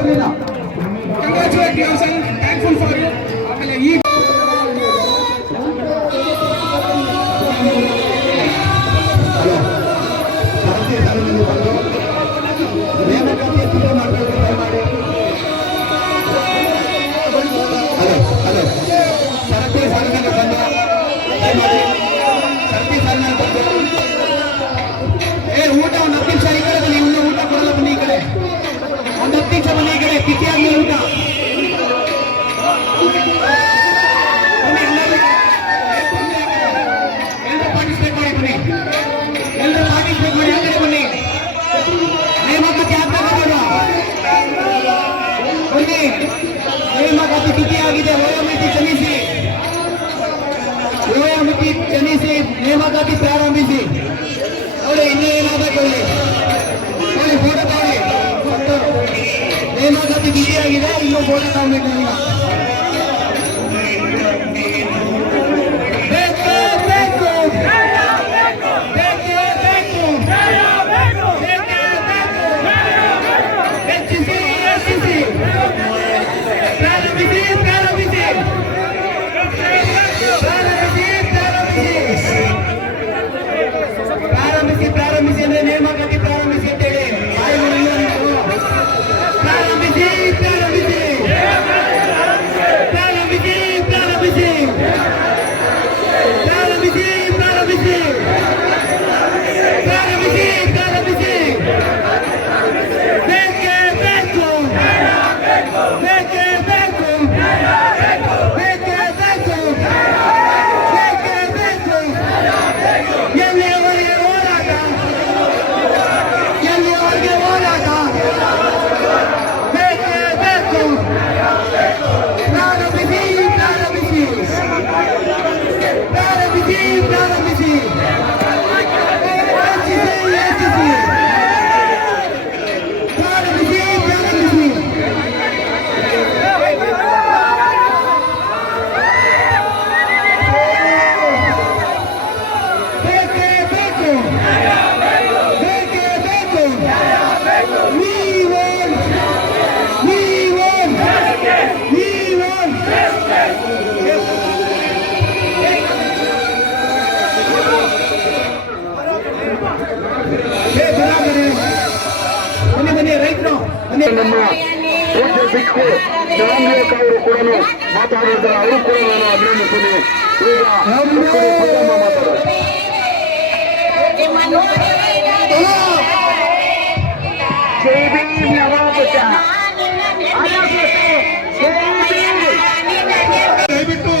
ಇರಲಿಲ್ಲ. Congratulate yourself, thankful for you. ಆಮೇಲೆ ಈ ಊಟ ಒಂದು 10 ನಿಮಿಷ ಈ ಕಡೆ ಬನ್ನಿ. ಇನ್ನೂ ಊಟ ಕೊಡಲ್ಲ, ಬನ್ನಿ ಈ ಕಡೆ. ಒಂದು 10 ನಿಮಿಷ ಬನ್ನಿ ಈ ಕಡೆ. ತಿಥಿ ಆಗಲಿ ಊಟ. ಎಲ್ಲರೂ ಪಾರ್ಟಿಸಿಪೇಟ್ ಮಾಡಿ ಬನ್ನಿ. ಎಲ್ಲರೂ ಪಾರ್ಟಿಸಿಪೇಟ್ ಮಾಡಿ ಆ ಕಡೆ ಬನ್ನಿ. ನೇಮಕಾತಿ ಆಗ್ತಕ್ಕಂಥ ಬನ್ನಿ. ನೇಮಕಾತಿ ತಿಥಿ ಆಗಿದೆ. ವಯೋಮಿತಿ ಜನಿಸಿ, ವಯೋಮಿತಿ ಜನಿಸಿ ನೇಮಕಾತಿ ಪ್ರಾರಂಭಿಸಿ. ನೋಡಿ ಇನ್ನೂ ಏನಾಗಬೇಕು ಹೇಳಿ. ನೋಡಿ ಫೋಟೋ ತಗೊಳ್ಳಿ. ನೇಮಕಾತಿ ತಿಥಿ ಆಗಿದೆ, ಇನ್ನೂ ಫೋಟೋ ತಗೊಳ್ಬೇಕು. ಈಗ ಪ್ರಾರಂಭಿಸಿ ಅಂದ್ರೆ ನೇಮಕಾತಿ ಪ್ರಾರಂಭಿಸಿ ಅಂತೇಳಿ ಪ್ರಾರಂಭಿಸಿ ಪ್ರಾರಂಭಿಸಿ ಪ್ರಾರಂಭಿಸಿ ಪ್ರಾರಂಭಿಸಿ ಪ್ರಾರಂಭಿಸಿ ಪ್ರಾರಂಭಿಸಿ ಪ್ರಾರಂಭಿಸಿ ಪ್ರಾರಂಭಿಸಿ. ಬೇಕೇ ಬೇಕು, ಬೇಕೇ ಬೇಕು, ಬೇಕೇ ಬೇಕು, ಬೇಕೇ ಬೇಕು. ಎಲ್ಲಿಯವರೆಗೆ ಹೋರಾಟ, ಎಲ್ಲಿಯವರೆಗೆ ಹೋರಾಟ. ಬೇಕೇ ಬೇಕು. ಪ್ರಾರಂಭಿಸಿ ಪ್ರಾರಂಭಿಸಿ ಪ್ರಾರಂಭಿಸಿ ಪ್ರಾರಂಭಿಸಿ. ಹೆಚ್ಚಿಸಿ ಹೆಚ್ಚಿಸಿ. ಪ್ರಾರಂಭಿಸಿ ಪ್ರಾರಂಭಿಸಿ. ಬೇಕೇ ಬೇಕು, ಬೇಕೇ ಬೇಕು. We want, we want, we want. ಬನ್ನಿ ಬನ್ನಿ ರೈತರು ಬನ್ನಿ. ನಮ್ಮ ಪೂಜ್ಯ ಬಿಟ್ಟು ಚಾಮಲೇಖ ಅವರು ಕೂಡ ಮಾತಾಡಿದ್ದಾರೆ. ಅವರು ಕೂಡ ನಾನು ಅಭಿನಂದಿಸ್ತೀನಿ. ಈಗ ಮಾತಾಡೋದು ದಯವಿಟ್ಟು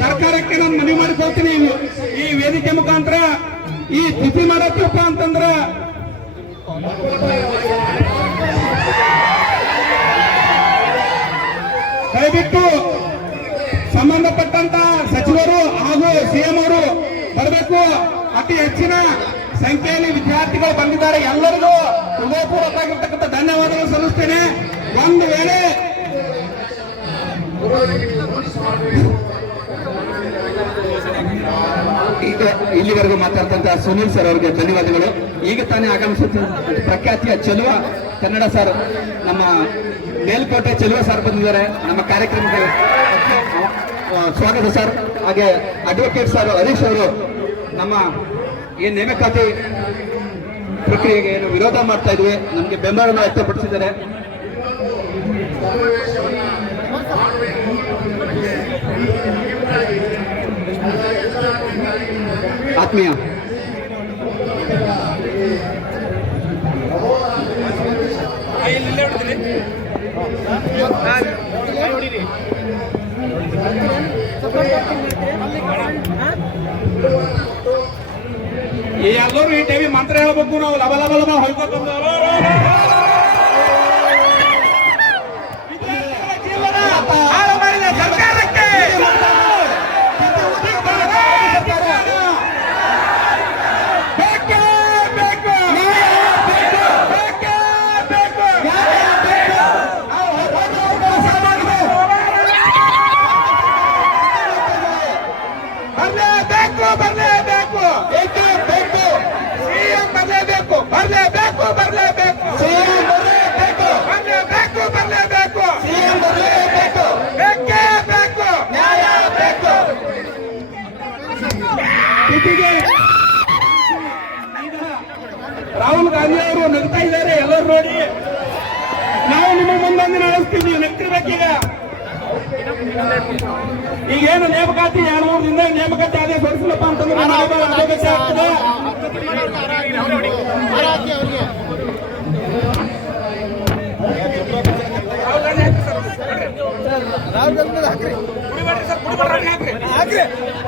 ಸರ್ಕಾರಕ್ಕೆ ನಾನು ಮನವಿ ಮಾಡಿಕೊಳ್ತೀನಿ. ಈ ವೇದಿಕೆ ಮುಖಾಂತರ ಈ ತಿಥಿ ಮಾಡತ್ತಪ್ಪ ಅಂತಂದ್ರ ದಯವಿಟ್ಟು ಸಂಬಂಧಪಟ್ಟಂತ ಸಚಿವರು ಹಾಗೂ ಸಿಎಂ ಅವರು ಬರಬೇಕು. ಅತಿ ಹೆಚ್ಚಿನ ಸಂಖ್ಯೆಯಲ್ಲಿ ವಿದ್ಯಾರ್ಥಿಗಳು ಬಂದಿದ್ದಾರೆ. ಎಲ್ಲರಿಗೂ ಹೃದಯಪೂರ್ವಕವಾಗಿರ್ತಕ್ಕಂಥ ಧನ್ಯವಾದಗಳು ಸಲ್ಲಿಸ್ತೇನೆ. ಒಂದು ವೇಳೆ ಈಗ ಇಲ್ಲಿವರೆಗೂ ಮಾತಾಡ್ತಂತ ಸುನೀಲ್ ಸರ್ ಅವರಿಗೆ ಧನ್ಯವಾದಗಳು. ಈಗ ತಾನೇ ಆಗಮಿಸುತ್ತ ಪ್ರಖ್ಯಾತಿಯ ಚೆಲುವ ಕನ್ನಡ ಸರ್, ನಮ್ಮ ಮೇಲ್ಕೋಟೆ ಚೆಲುವ ಸರ್ ಬಂದಿದ್ದಾರೆ ನಮ್ಮ ಕಾರ್ಯಕ್ರಮಕ್ಕೆ. ಸ್ವಾಗತ ಸರ್. ಹಾಗೆ ಅಡ್ವೊಕೇಟ್ ಸರ್ ಹರೀಶ್ ಅವರು ನಮ್ಮ ಏನ್ ನೇಮಕಾತಿ ಪ್ರಕ್ರಿಯೆಗೆ ಏನು ವಿರೋಧ ಮಾಡ್ತಾ ಇದ್ವಿ, ನಮಗೆ ಬೆಂಬಲವನ್ನು ವ್ಯಕ್ತಪಡಿಸಿದ್ದಾರೆ. ಆತ್ಮೀಯ ಎಲ್ಲರೂ ಈ ಟಿವಿ ಮಂತ್ರ ಹೇಳ್ಬೇಕು. ನಾವು ಲಬ ಲಬ ಲಬ ಹೊಯ್ಕೊಂಡು ಸರ್ಕಾರಕ್ಕೆ ಬರಲೇಬೇಕು, ಸಿಎಂ ಬರಲೇಬೇಕು, ಬರಲೇಬೇಕು, ಬರಲೇಬೇಕು. ಮಾತಿಗೆ ಈಗ ರಾಹುಲ್ ಗಾಂಧಿ ಅವರು ನಗ್ತಾ ಇದ್ದಾರೆ ಎಲ್ಲರೂ ನೋಡಿ. ನಾವು ನಿಮ್ಮ ಮುಂದೊಂದು ನಡೆಸ್ತೀವಿ, ನಗ್ತಿರ್ಬೇಕೀಗ. ಈಗೇನು ನೇಮಕಾತಿ 2-3 ದಿನದಾಗ ನೇಮಕಾತಿ ಆದೇಶ ಹೊರಡಿಸಲಪ್ಪ ಅಂತಂದ್ರೆ ಅಗತ್ಯ ಆಗ್ತದೆ.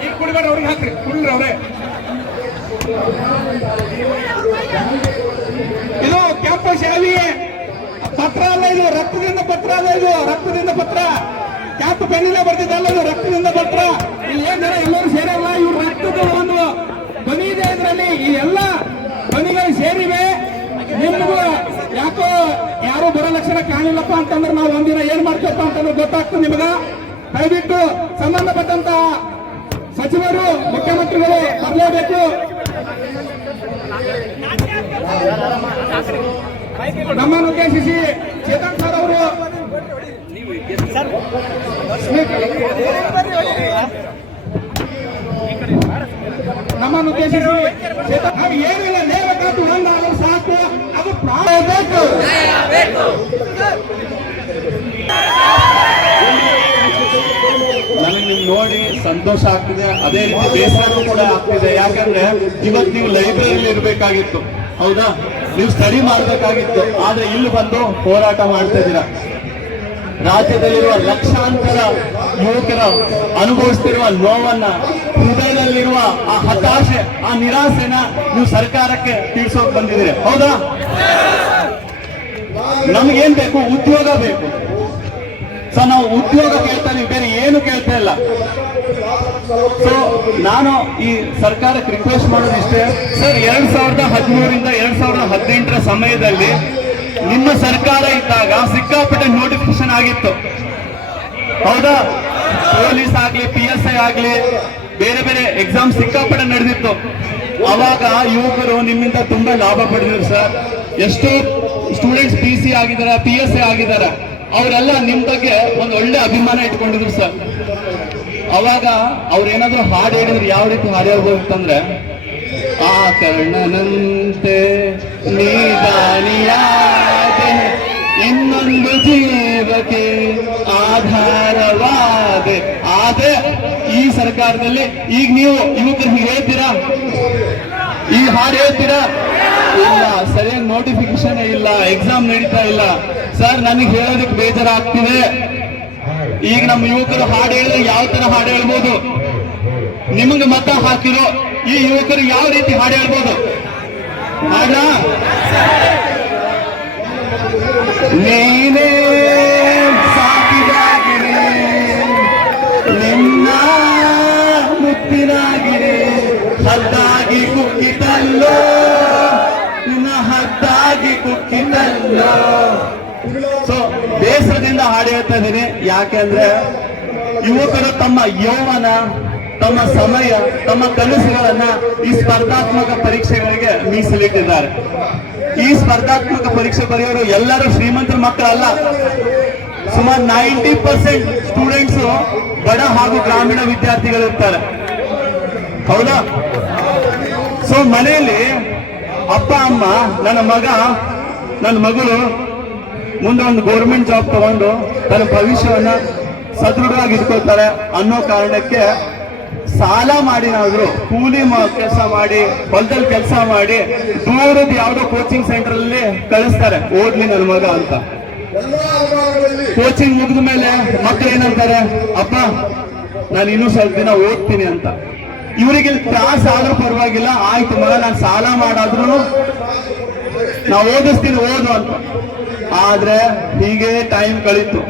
ಈಗ ಕುಡಿಬೇಡ, ಅವ್ರಿಗೆ ಹಾಕ್ರಿ, ಕುಡ್ರಿ ಅವ್ರೆ. ಇದು ಕೆಂಪು ಶಾವಿಗೆ ಪತ್ರ ಅಲ್ಲ, ಇದು ರಕ್ತದಿಂದ ಪತ್ರ ಅಲ್ಲ, ಇದು ರಕ್ತದಿಂದ ಪತ್ರ. ಕ್ಯಾಪ್ ಪೆನ್ನಿಲ್ಲ ಬರ್ತಿದ್ದಲ್ಲ, ಇದು ರಕ್ತದಿಂದ ಪತ್ರ. ಇಲ್ಲಿ ಏನ್ ಜನ ಎಲ್ಲರೂ ಸೇರಲ್ಲ, ಇವ್ರು ರಕ್ತದ ಒಂದು ಧ್ವನಿ ಇದೆ ಇದರಲ್ಲಿ. ಈ ಎಲ್ಲ ಧ್ವನಿಗಳು ಸೇರಿವೆ. ನಿಮ್ಗೂ ಯಾಕೋ ಯಾರು ಬರೋ ಲಕ್ಷಣ ಕಾಣಿಲ್ಲಪ್ಪ ಅಂತಂದ್ರೆ ನಾವು ಒಂದಿನ ಏನ್ ಮಾಡ್ತೀವಪ್ಪ ಅಂತಂದ್ರೆ ಗೊತ್ತಾಗ್ತದೆ ನಿಮಗ. ದಯವಿಟ್ಟು ಸಂಬಂಧಪಟ್ಟಂತ ಸಚಿವರು, ಮುಖ್ಯಮಂತ್ರಿಗಳು ಬರಲೇಬೇಕು. ನಮ್ಮನ್ನು ಉದ್ದೇಶಿಸಿ ಚೇತನ್ ಸರ್ ಅವರು ನಮ್ಮನ್ನು ಉದ್ದೇಶಿಸಿ ನಾವು ಏನಿಲ್ಲ, ನೇಮಕಾತಿ ಒಂದಾದರೂ ಸಾಕು, ಅದು ಬೇಕು. ನನಗೆ ನಿಮ್ ನೋಡಿ ಸಂತೋಷ ಆಗ್ತಿದೆ, ಅದೇ ರೀತಿ ಬೇಸರ ಕೂಡ ಆಗ್ತಿದೆ. ಯಾಕಂದ್ರೆ ಇವತ್ತು ನೀವು ಲೈಬ್ರರಿಲಿ ಇರ್ಬೇಕಾಗಿತ್ತು, ಹೌದಾ? ನೀವು ಸ್ಟಡಿ ಮಾಡ್ಬೇಕಾಗಿತ್ತು. ಆದ್ರೆ ಇಲ್ಲಿ ಬಂದು ಹೋರಾಟ ಮಾಡ್ತಾ ಇದ್ದೀರಾ. ರಾಜ್ಯದಲ್ಲಿರುವ ಲಕ್ಷಾಂತರ ಯುವಕರು ಅನುಭವಿಸ್ತಿರುವ ನೋವನ್ನ, ಹೃದಯದಲ್ಲಿರುವ ಆ ಹತಾಶೆ, ಆ ನಿರಾಸೆನ ನೀವು ಸರ್ಕಾರಕ್ಕೆ ತಿಳಿಸೋಕ್ ಬಂದಿದ್ದೀರಿ, ಹೌದಾ? ನಮಗೇನ್ ಬೇಕು? ಉದ್ಯೋಗ ಬೇಕು. ಸೊ ನಾವು ಉದ್ಯೋಗ ಕೇಳ್ತಾ ಇದೀವಿ, ಬೇರೆ ಏನು ಕೇಳ್ತಾ ಇಲ್ಲ. ಸೊ ನಾನು ಈ ಸರ್ಕಾರಕ್ಕೆ ರಿಕ್ವೆಸ್ಟ್ ಮಾಡೋದು ಇಷ್ಟೇ ಸರ್, 2013ರಿಂದ 2018 ಸಮಯದಲ್ಲಿ ನಿಮ್ಮ ಸರ್ಕಾರ ಇದ್ದಾಗ ಸಿಕ್ಕಾಪಟ್ಟೆ ನೋಟಿಫಿಕೇಶನ್ ಆಗಿತ್ತು, ಹೌದಾ? ಪೊಲೀಸ್ ಆಗ್ಲಿ, PSI ಆಗ್ಲಿ, ಬೇರೆ ಬೇರೆ ಎಕ್ಸಾಮ್ ಸಿಕ್ಕಾಪಟ್ಟೆ ನಡೆದಿತ್ತು. ಅವಾಗ ಯುವಕರು ನಿಮ್ಮಿಂದ ತುಂಬಾ ಲಾಭ ಪಡೆದಿದ್ರು ಸರ್. ಎಷ್ಟೋ ಸ್ಟೂಡೆಂಟ್ಸ್ PC ಆಗಿದ್ದಾರೆ, PSI ಆಗಿದ್ದಾರೆ. ಅವರೆಲ್ಲ ನಿಮ್ ಬಗ್ಗೆ ಒಂದು ಒಳ್ಳೆ ಅಭಿಮಾನ ಇಟ್ಕೊಂಡಿದ್ರು ಸರ್. ಅವಾಗ ಅವ್ರೇನಾದ್ರು ಹಾಡು ಹೇಳಿದ್ರು, ಯಾವ ರೀತಿ ಹಾಡು ಹೇಳ್ಬೋದಿತ್ತಂದ್ರೆ, ಆ ಕರ್ಣನಂತೆ ನೀದಾನಿಯಾದೆ, ಇನ್ನೊಂದು ಜೀವಕ್ಕೆ ಆಧಾರವಾದೆ. ಆದ್ರೆ ಈ ಸರ್ಕಾರದಲ್ಲಿ ಈಗ ನೀವು ಯುವಕರಿಗೆ ಹೇಳ್ತೀರಾ? ಈ ಹಾಡು ಹೇಳ್ತೀರಾ? ಇಲ್ಲ. ಸರಿಯಾಗಿ ನೋಟಿಫಿಕೇಶನ್ ಇಲ್ಲ, ಎಕ್ಸಾಮ್ ನಡೀತಾ ಇಲ್ಲ ಸರ್. ನನಗೆ ಹೇಳೋದಕ್ಕೆ ಬೇಜಾರಾಗ್ತಿದೆ. ಈಗ ನಮ್ಮ ಯುವಕರು ಹಾಡು ಹೇಳಿದ್ರೆ ಯಾವ ತರ ಹಾಡು ಹೇಳ್ಬೋದು? ನಿಮಗೆ ಮತ ಹಾಕಿರೋ ಈ ಯುವಕರು ಯಾವ ರೀತಿ ಹಾಡು ಹೇಳ್ಬೋದು? ಹಾಡ ನೀನೇ ಸಾಕಿದಾಗಿರಿ, ನಿನ್ನ ಮುತ್ತಿನಾಗಿರಿ, ಹದ್ದಾಗಿ ಕುಕ್ಕಿತಲ್ಲೋ, ನಿನ್ನ ಹದ್ದಾಗಿ ಕುಕ್ಕಿತಲ್ಲೋ. ಸೊ ಬೇಸರದಿಂದ ಹಾಡು ಹೇಳ್ತಾ ಇದ್ದೀನಿ. ಯಾಕೆಂದ್ರೆ ಯುವಕರು ತಮ್ಮ ಯೌವನ, ತಮ್ಮ ಸಮಯ, ತಮ್ಮ ಕನಸುಗಳನ್ನ ಈ ಸ್ಪರ್ಧಾತ್ಮಕ ಪರೀಕ್ಷೆಗಳಿಗೆ ಮೀಸಲಿಟ್ಟಿದ್ದಾರೆ. ಈ ಸ್ಪರ್ಧಾತ್ಮಕ ಪರೀಕ್ಷೆ ಬರೆಯೋರು ಎಲ್ಲರೂ ಶ್ರೀಮಂತರ ಮಕ್ಕಳಲ್ಲ. ಸುಮಾರು 90% ಸ್ಟೂಡೆಂಟ್ಸ್ ಬಡ ಹಾಗೂ ಗ್ರಾಮೀಣ ವಿದ್ಯಾರ್ಥಿಗಳಿರ್ತಾರೆ, ಹೌದಾ? ಸೊ ಮನೆಯಲ್ಲಿ ಅಪ್ಪ ಅಮ್ಮ ನನ್ನ ಮಗ, ನನ್ನ ಮಗಳು ಮುಂದೆ ಒಂದು ಗೌರ್ಮೆಂಟ್ ಜಾಬ್ ತಗೊಂಡು ತನ್ನ ಭವಿಷ್ಯವನ್ನ ಸದೃಢವಾಗಿ ಇಟ್ಕೊಳ್ತಾರೆ ಅನ್ನೋ ಕಾರಣಕ್ಕೆ ಸಾಲ ಮಾಡಿ ನಾವಿದ್ರು ಕೂಲಿ ಕೆಲಸ ಮಾಡಿ, ಹೊಲದಲ್ಲಿ ಕೆಲಸ ಮಾಡಿ, ದೂರದ ಯಾವುದೋ ಕೋಚಿಂಗ್ ಸೆಂಟರ್ ಅಲ್ಲಿ ಕಳಿಸ್ತಾರೆ, ಓದ್ಲಿ ನನ್ನ ಮಗ ಅಂತ. ಕೋಚಿಂಗ್ ಮುಗಿದ ಮೇಲೆ ಮಕ್ಕಳು ಏನಂತಾರೆ, ಅಪ್ಪ ನಾನು ಇನ್ನೂ ಸ್ವಲ್ಪ ದಿನ ಓದ್ತೀನಿ ಅಂತ. ಇವರಿಗೆ ತ್ರಾಸ ಆದ್ರೂ ಪರವಾಗಿಲ್ಲ, ಆಯ್ತು ಮಗ ನಾನು ಸಾಲ ಮಾಡಾದ್ರೂ ನಾವು ಓದಿಸ್ತೀನಿ, ಓದು ಅಂತ. ಆದ್ರೆ ಹೀಗೆ ಟೈಮ್ ಕಳೀತು.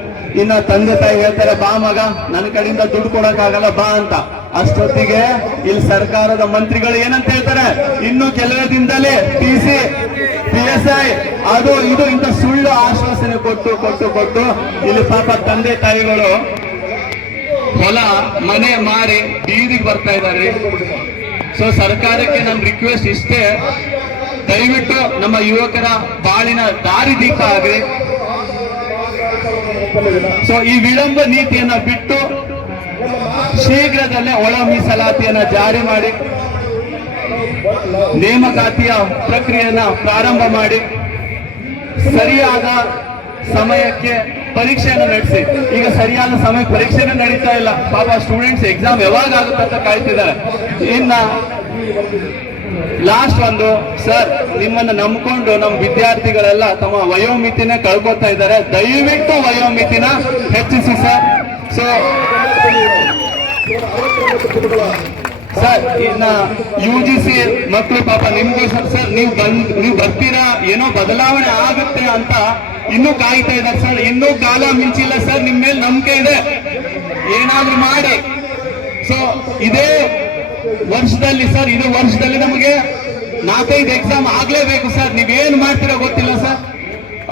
ಇನ್ನ ತಂದೆ ತಾಯಿ ಹೇಳ್ತಾರೆ, ಬಾ ಮಗ ನನ್ನ ಕಡೆಯಿಂದ ದುಡ್ಡು ಕೊಡಕ್ಕಾಗಲ್ಲ ಬಾ ಅಂತ. ಅಷ್ಟೊತ್ತಿಗೆ ಇಲ್ಲಿ ಸರ್ಕಾರದ ಮಂತ್ರಿಗಳು ಏನಂತ ಹೇಳ್ತಾರೆ, ಇನ್ನು ಕೆಲವೇ ದಿನದಲ್ಲಿ PC, PSI ಅದು ಇದು ಇಂತ ಸುಳ್ಳು ಆಶ್ವಾಸನೆ ಕೊಟ್ಟು ಕೊಟ್ಟು ಕೊಟ್ಟು ಇಲ್ಲಿ ಪಾಪ ತಂದೆ ತಾಯಿಗಳು ಹೊಲ ಮನೆ ಮಾರಿ ಬೀದಿಗೆ ಬರ್ತಾ ಇದ್ದಾರೆ. ಸೊ ಸರ್ಕಾರಕ್ಕೆ ನನ್ನ ರಿಕ್ವೆಸ್ಟ್ ಇಷ್ಟೇ, ದಯವಿಟ್ಟು ನಮ್ಮ ಯುವಕರ ಬಾಳಿನ ದಾರಿ ದೀಪ ಆಗಲಿ. ಸೊ ಈ ವಿಳಂಬ ನೀತಿಯನ್ನ ಬಿಟ್ಟು ಶೀಘ್ರದಲ್ಲೇ ಒಳ ಮೀಸಲಾತಿಯನ್ನ ಜಾರಿ ಮಾಡಿ ನೇಮಕಾತಿಯ ಪ್ರಕ್ರಿಯೆಯನ್ನ ಪ್ರಾರಂಭ ಮಾಡಿ ಸರಿಯಾದ ಸಮಯಕ್ಕೆ ಪರೀಕ್ಷೆಯನ್ನು ನಡೆಸಿ. ಈಗ ಸರಿಯಾದ ಸಮಯಕ್ಕೆ ಪರೀಕ್ಷೆನೇ ನಡೀತಾ ಇಲ್ಲ. ಪಾಪ ಸ್ಟೂಡೆಂಟ್ಸ್ ಎಕ್ಸಾಮ್ ಯಾವಾಗ ಆಗುತ್ತೆ ಅಂತ ಕಾಯ್ತಿದ್ದಾರೆ. ಇನ್ನ ಲಾಸ್ಟ್ ಒಂದು ಸರ್, ನಿಮ್ಮನ್ನ ನಂಬ್ಕೊಂಡು ನಮ್ಮ ವಿದ್ಯಾರ್ಥಿಗಳೆಲ್ಲ ತಮ್ಮ ವಯೋಮಿತಿನ ಕಳ್ಕೊತಾ ಇದ್ದಾರೆ. ದಯವಿಟ್ಟು ವಯೋಮಿತಿನ ಹೆಚ್ಚಿಸಿ ಸರ್. ಸೊ ಸರ್, ಇನ್ನ UGC ಮಕ್ಕಳು ಪಾಪ ನಿಮ್ಗೂ ಸರ್ ನೀವು ಬರ್ತೀರಾ, ಏನೋ ಬದಲಾವಣೆ ಆಗುತ್ತೆ ಅಂತ ಇನ್ನೂ ಕಾಯ್ತಾ ಇದ್ದಾರೆ ಸರ್. ಇನ್ನೂ ಕಾಲ ಮಿಂಚಿಲ್ಲ ಸರ್, ನಿಮ್ ಮೇಲೆ ನಂಬಿಕೆ ಇದೆ, ಏನಾದ್ರೂ ಮಾಡಿ. ಸೊ ಇದೇ ವರ್ಷದಲ್ಲಿ ಸರ್, ಇದು ವರ್ಷದಲ್ಲಿ ನಮಗೆ 4-5 ಎಕ್ಸಾಮ್ ಆಗ್ಲೇಬೇಕು ಸರ್. ನೀವೇನು ಮಾಡ್ತೀರಾ ಗೊತ್ತಿಲ್ಲ ಸರ್.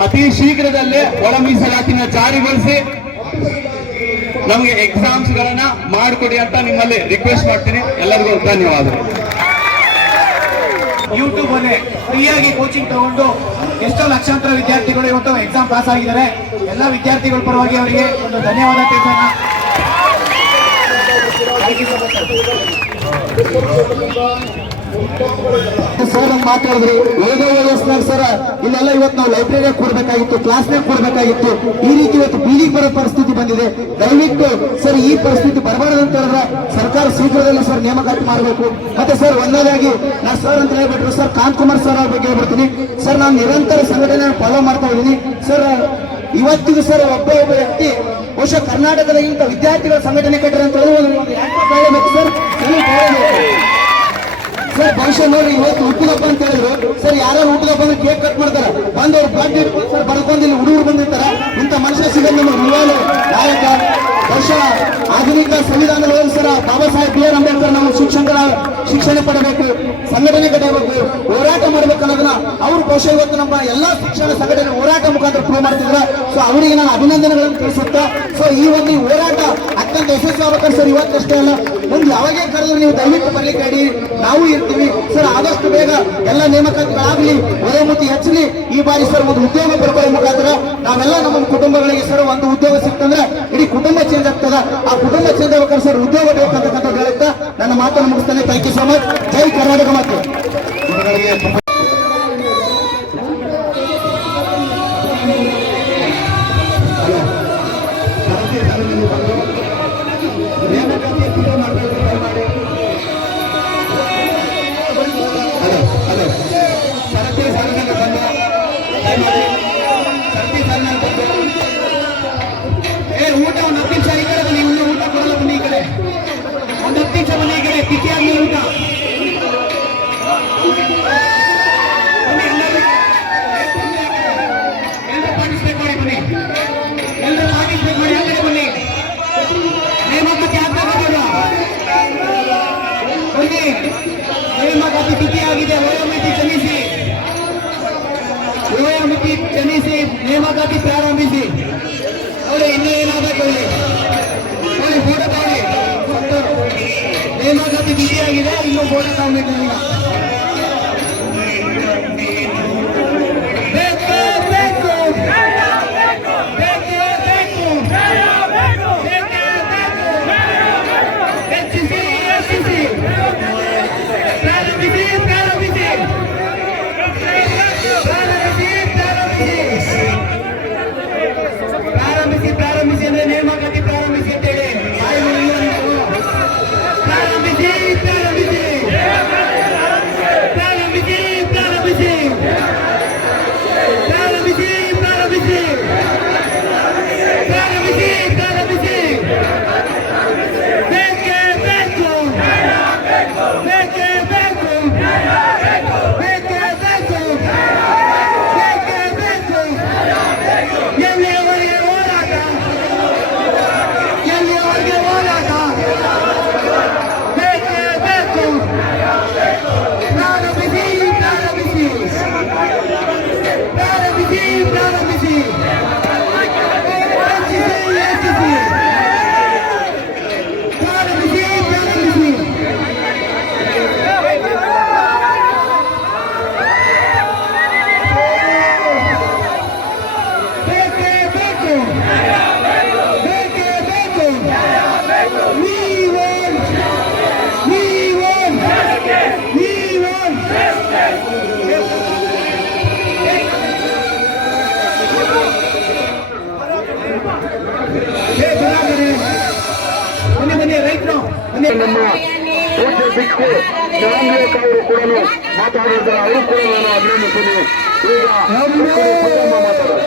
ಅತಿ ಶೀಘ್ರದಲ್ಲೇ ಒಳ ಮೀಸಲಾತಿನ ಜಾರಿಗೊಳಿಸಿ ನಮಗೆ ಎಕ್ಸಾಮ್ಸ್ ಗಳನ್ನ ಮಾಡಿಕೊಡಿ ಅಂತ ನಿಮ್ಮಲ್ಲಿ ರಿಕ್ವೆಸ್ಟ್ ಮಾಡ್ತೀನಿ. ಎಲ್ಲರಿಗೂ ಧನ್ಯವಾದಗಳು. ಯೂಟ್ಯೂಬ್ ಅಲ್ಲಿ ಫ್ರೀಯಾಗಿ ಕೋಚಿಂಗ್ ತಗೊಂಡು ಎಷ್ಟೋ ಲಕ್ಷಾಂತರ ವಿದ್ಯಾರ್ಥಿಗಳು ಇವತ್ತು ಎಕ್ಸಾಮ್ ಪಾಸ್ ಆಗಿದ್ದಾರೆ. ಎಲ್ಲ ವಿದ್ಯಾರ್ಥಿಗಳ ಪರವಾಗಿ ಅವರಿಗೆ ಒಂದು ಧನ್ಯವಾದ ತಿಳಿಸೋಣ. ಸರ್ ಮಾತಾಡಿದ್ರಿ ಓದೋ ಸರ್, ಇಲ್ಲೆಲ್ಲ ಇವತ್ತು ನಾವು ಲೈಬ್ರರಿಯಾಗ ಕೊಡ್ಬೇಕಾಗಿತ್ತು, ಕ್ಲಾಸ್ನಾಗ ಕೊಡ್ಬೇಕಾಗಿತ್ತು. ಈ ರೀತಿ ಇವತ್ತು ಬೀದಿಗೆ ಬರೋ ಪರಿಸ್ಥಿತಿ ಬಂದಿದೆ. ದಯವಿಟ್ಟು ಸರ್ ಈ ಪರಿಸ್ಥಿತಿ ಬರಬಾರದು ಅಂತ ಹೇಳಿದ್ರೆ ಸರ್ಕಾರ ಶೀಘ್ರದಲ್ಲೇ ಸರ್ ನೇಮಕಾತಿ ಮಾಡಬೇಕು. ಮತ್ತೆ ಸರ್ ಒಂದನೇದಾಗಿ ನಾ ಸರ್ ಅಂತ ಹೇಳ್ಬಿಟ್ರು ಸರ್, ಕಾಂತಕುಮಾರ್ ಸರ್ ಅವ್ರ ಬಗ್ಗೆ ಹೇಳ್ಬಿಡ್ತೀನಿ ಸರ್. ನಾನು ನಿರಂತರ ಸಂಘಟನೆ ಫಾಲೋ ಮಾಡ್ತಾ ಇದ್ದೀನಿ ಸರ್. ಇವತ್ತಿಗೂ ಸರ್ ಒಬ್ಬ ವ್ಯಕ್ತಿ ಬಹುಶಃ ಕರ್ನಾಟಕದ ಇಂಥ ವಿದ್ಯಾರ್ಥಿಗಳ ಸಂಘಟನೆ ಕಟ್ಟರೆ ಅಂತ ಹೇಳಿದ್ರೆ ಸರ್ ಸರ್ ಬಹುಶಃ ನೋಡ್ರಿ, ಇವತ್ತು ಹುಟ್ಟಿದಪ್ಪ ಅಂತ ಹೇಳಿದ್ರು ಸರ್, ಯಾರು ಹುಟ್ಟಿದಪ್ಪ ಅಂದ್ರೆ ಕೇಕ್ ಕಟ್ ಮಾಡ್ತಾರ, ಬಂದವ್ರು ಬ್ಲಡ್ ಸರ್ ಬರ್ಕೊಂಡು ಇಲ್ಲಿ ಹುಡುಗರು ಬಂದಿರ್ತಾರ. ಇಂಥ ಮನುಷ್ಯ ಸಿಗೋದು ನಮ್ಮ ಯುವಾಲು ನಾಯಕ. ಬಹುಶಃ ಆಧುನಿಕ ಸಂವಿಧಾನದಲ್ಲಿ ಸರ್ ಬಾಬಾ ಸಾಹೇಬ್ B.R. ಅಂಬೇಡ್ಕರ್ ನಾವು ಶಿಕ್ಷಣ ಪಡಬೇಕು, ಸಂಘಟನೆ ಕಟ್ಟಬೇಕು, ಹೋರಾಟ ಮಾಡ್ಬೇಕು ಅನ್ನೋದನ್ನ ಅವ್ರು ಬಹುಶಃ ಇವತ್ತು ನಮ್ಮ ಎಲ್ಲಾ ಶಿಕ್ಷಣ ಸಂಘಟನೆ ಹೋರಾಟ ಮುಖಾಂತರ ಪ್ರೂವ್ ಮಾಡ್ತಿದ್ರ. ಸೊ ಅವರಿಗೆ ನಾನು ಅಭಿನಂದನೆಗಳನ್ನು ತಿಳಿಸುತ್ತಾ, ಸೊ ಈ ಒಂದು ಹೋರಾಟ ಅತ್ಯಂತ ಯಶಸ್ವಿ ಆಗ್ಬೇಕಾದ್ರೆ ಸರ್ ಇವತ್ತಷ್ಟೇ ಅಲ್ಲ, ಮುಂದೆ ಯಾವಾಗೇ ಕರೆದ್ರು ನೀವು ದಯವಿಟ್ಟು ಬರ್ಲಿಕ್ಕೆ ರೆಡಿ, ನಾವು ಇರ್ತೀವಿ ಸರ್. ಆದಷ್ಟು ಬೇಗ ಎಲ್ಲ ನೇಮಕಾತಿಗಳಾಗ್ಲಿ, ವಯೋಮಿತಿ ಹೆಚ್ಚಲಿ. ಈ ಬಾರಿ ಸರ್ ಒಂದು ಉದ್ಯೋಗ ಪಡ್ಕೊಳ್ಳೋ ಮುಖಾಂತರ ನಾವೆಲ್ಲ ನಮ್ಮ ಕುಟುಂಬಗಳಿಗೆ ಸರ್ ಒಂದು ಉದ್ಯೋಗ ಸಿಕ್ತಂದ್ರೆ ಇಡೀ ಕುಟುಂಬ ಚೇಂಜ್ ಆಗ್ತದ. ಆ ಕುಟುಂಬ ಚೇಂಜ್ ಆಗ್ಬೇಕಾದ್ರೆ ಸರ್ ಉದ್ಯೋಗ ಬೇಕಂತಕ್ಕಂಥ ಹೇಳುತ್ತಾ ನನ್ನ ಮಾತನ್ನು ಮುಗಿಸ್ತೇನೆ. Thank you so much. ಜೈ ಕರ್ನಾಟಕ ಮಾತು. ಊಟ ಒಂದು 10 ನಿಮಿಷ ಈ ಕಡೆ ಬನ್ನಿ, ಊಟ ಕೊಡಲ್ಲ ಬನ್ನಿ ಈ ಕಡೆ, ಒಂದು 10 ನಿಮಿಷ ಬನ್ನಿ ಈ ಕಡೆ, ತಿಥಿ ಆಗಲಿ ಊಟ. ಎಲ್ಲರೂ ಪಾರ್ಟಿಸಿಪೇಟ್ ಮಾಡಿ ಬನ್ನಿ, ಎಲ್ಲರೂ ಪಾರ್ಟಿಸಿಪೇಟ್ ಮಾಡಿ ಆ ಕಡೆ ಬನ್ನಿ. ನೇಮಕಾತಿ ಆಗ್ತಕ್ಕಂಥದ್ದು ಬನ್ನಿ, ನೇಮಕಾತಿ ತಿಥಿ ಆಗಿದೆ. ವಯೋಮಿತಿ ಜನಿಸಿ, ವಯೋಮಿತಿ ಜನಿಸಿ, ನೇಮಕಾತಿ ಪ್ರಾರಂಭಿಸಿ. ಅವರೇ ಇನ್ನೂ ಏನಾಗಬೇಕು ಹೇಳಿ, ಫೋಟೋ ತಗೊಳ್ಳಿ. ನೇಮಕಾತಿ ಬಿಸಿಯಾಗಿದೆ, ಇನ್ನೂ ಫೋಟೋ ತಗೊಳ್ಬೇಕು ಈಗ. ಪ್ರಾರಂಭಿಸಿ ಅಂದ್ರೆ ನೇಮಕಾತಿ ಪ್ರಾರಂಭಿಸಿ ಅಂತೇಳಿ ಪ್ರಾರಂಭಿಸಿ ಪ್ರಾರಂಭಿಸಿ ಪ್ರಾರಂಭಿಸಿ ಪ್ರಾರಂಭಿಸಿ ಪ್ರಾರಂಭಿಸಿ ಪ್ರಾರಂಭಿಸಿ ಪ್ರಾರಂಭಿಸಿ ಪ್ರಾರಂಭಿಸಿ. ಬೇಕೇ ಬೇಕು, ಬೇಕೇ ಬೇಕು, ಬೇಕೇ ಬೇಕು, ಬೇಕೇ ಬೇಕು. ಎಲ್ಲಿಯವರೆಗೆ ಹೋರಾಟ, ಎಲ್ಲಿಯವರೆಗೆ ಹೋರಾಟ, ಬೇಕೇ ಬೇಕು. ಪ್ರಾರಂಭಿಸಿ ಪ್ರಾರಂಭಿಸಿ ಪ್ರಾರಂಭಿಸಿ ಪ್ರಾರಂಭಿಸಿ, ಹೆಚ್ಚಿಸಿ ಹೆಚ್ಚಿಸಿ, ಪ್ರಾರಂಭಿಸಿ ಪ್ರಾರಂಭಿಸಿ. ಬೇಕೇ ಬೇಕು, ಬೇಕೇ ಬೇಕು. We want, we want, we want. ಬನ್ನಿ ಬನ್ನಿ ರೈತರು ಬನ್ನಿ. ನಮ್ಮ ಪೂಜ್ಯ ಬಿಕ್ಕು ಜನಾಂಗೇಕ ಅವರು ಕೂಡ ಮಾತಾಡಿದ್ದಾರೆ. ಅವರು ಕೂಡ ನಾನು ಅಭಿನಂದಿಸ್ತೀನಿ. ಈಗ ಮಾತಾಡೋದು